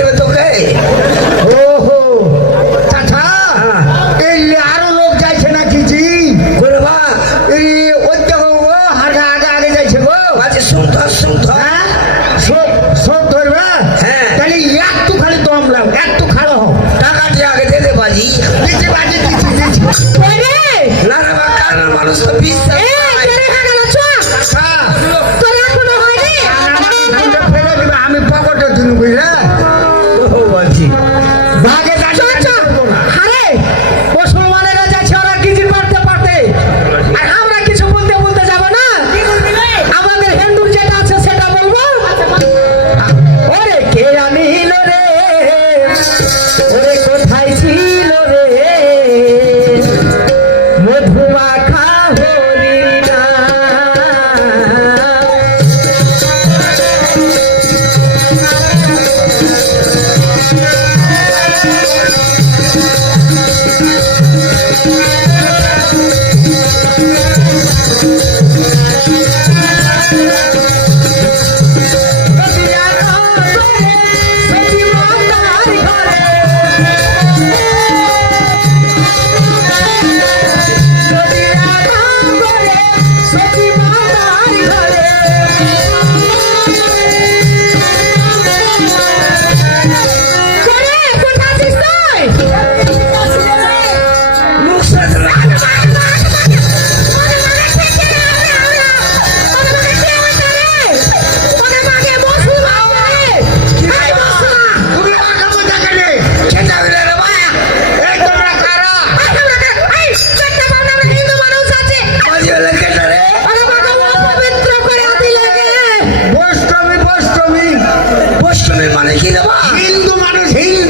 দেবে তোকে। ওহো চাচা এই আরো লোক যাইছে নাকি জি করবা এই ওই দেখো ও আগে আগে আগে যাইছে গো আছে সুন্দর সুন্দর। হ্যাঁ সব সব ধরবে হ্যাঁ। তাহলে একটু খালি দম লাও একটু খাড়ো হও টাকা দিয়ে আগে দে দে বাজি। দিচ্ছি বাজি দিচ্ছি দিচ্ছি না রে বা কারণ মানুষ তো বিশ্বাস চাচা আমরা ফেলে দিবে আমি পকেটে দিন বুঝলে ও বলছি ভাগে দাঁড়িয়ে করবো না মুসলমানেরা যাচ্ছে ওরা কিছু করতে পারতে আর আমরা কিছু বলতে বলতে যাবো না আমাদের হিন্দুর যেটা আছে সেটা বলবো ওরে কে আনিল রে ওরে কোথায় ছিল রে মধুমাখা হরির নাম। মানে কি দেবা হিন্দু মানুষ হিন্দু